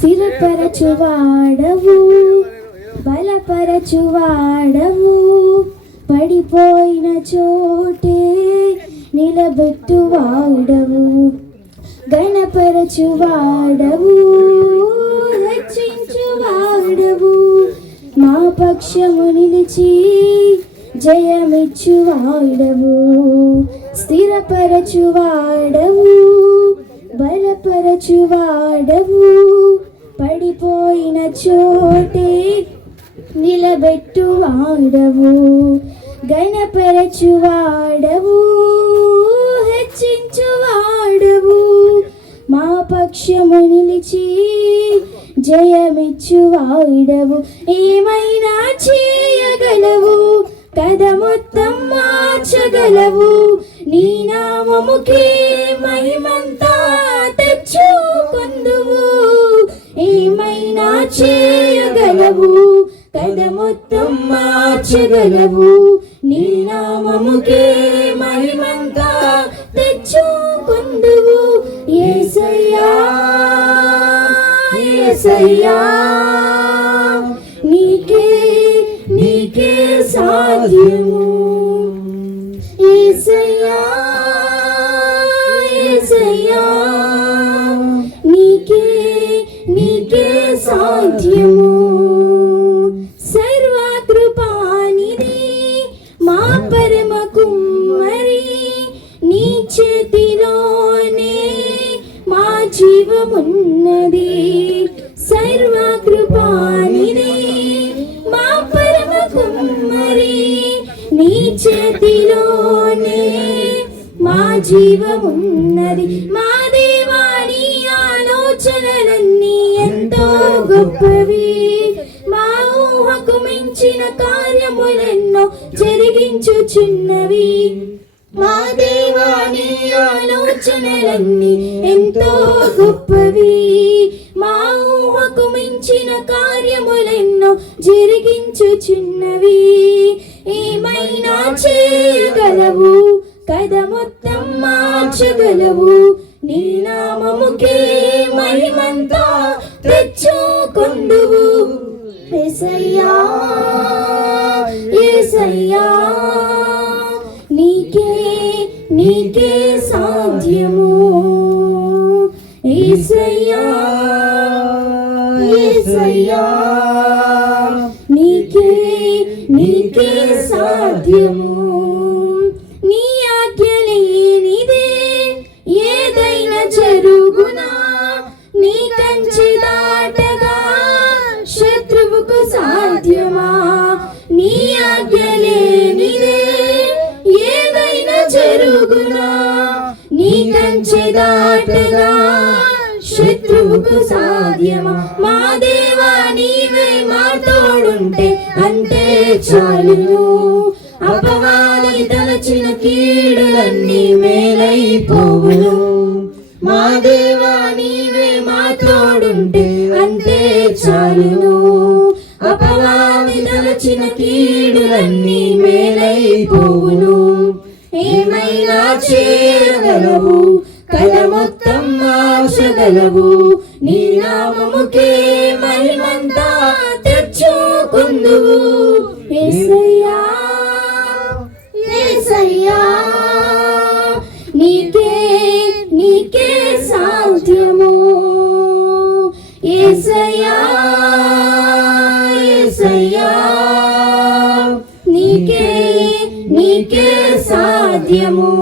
స్థిరపరచువాడవు, బలపరచువాడవు, పడిపోయిన చోటే నిలబెట్టువాడవు, ఘనపరచువాడవు, హెచ్చించువాడవు, మా పక్షము నిలిచి జయమిచ్చువాడవు, స్థిరపరచువాడవు, బలపరచువాడవు, పడిపోయిన చోటే నిలబెట్టువాడవు, ఘనపరచువాడవు, హెచ్చించువాడవు, మా పక్షము నిలిచి జయమిచ్చువాడవు. ఏమైనా చేయగలవు, కథ మొత్తం మార్చగలవు, నీ నామముకే మహిమంతా తెచ్చుకొందువు. ఏమైనా చేయగలవు, కథ మొత్తం మార్చగలవు, నీ నామముకే మహిమంతా తెచ్చుకొందువు. యేసయ్యా యేసయ్యా నీకే నీకే సాధ్యము. యేసయ్యా యేసయ్యా నీకే నీకే సాధ్యము. సర్వకృపానిధి మా పరమ కుమ్మరి, నీ చేతిలోనే మా జీవమున్నది. సర్వకృపానిధి మా పరమ కుమ్మరి, నీ చేతిలోనే మా జీవమున్నది. మా దేవా నీ ఆలోచనలన్నీ ఎంతో గొప్పవి, మా ఊహకు మించిన కార్యములెన్నో జరిగించుచున్నవి. మా దేవా నీ ఆలోచనలన్నీ ఎంతో గొప్పవి, మా ఊహకు మించిన కార్యములెన్నో జరిగించుచున్నవి. ఏమైనా చేయగలవు, కథ మొత్తం మార్చగలవు, నీ నామముకే మహిమంతా తెచ్చుకొందువు. యేసయ్యా యేసయ్యా నీకే నీకే సాధ్యము. యేసయ్యా యేసయ్యా నీకే నీకే సాధ్యము. నీ ఆజ్ఞ లేనిదే ఏదైనా జరుగునా, నీ కంచె దాటగా శత్రువుకు సాధ్యమా. నీ ఆజ్ఞ లేనిదే ఏదైనా జరుగునా, నీ కంచె దాటగా శత్రువుకు సాధ్యమా. మా దేవా నీవే మా తోడుంటే అంతే చాలును, అపవాది తలచిన కీడులన్నీ మేలైపోవును. మా దేవా నీవే మా తోడుంటే అంతే చాలును, అపవాది తలచిన కీడులన్నీ మేలైపోవును. ఏమైనా చేయగలవు, కథ మొత్తం మార్చగలవు, నీ నామముకే మహిమంతా తెచ్చుకొందువు. యేసయ్యా యేసయ్యా నీకే నీకే సాధ్యము. యేసయ్యా యేసయ్యా నీకే నీకే సాధ్యము.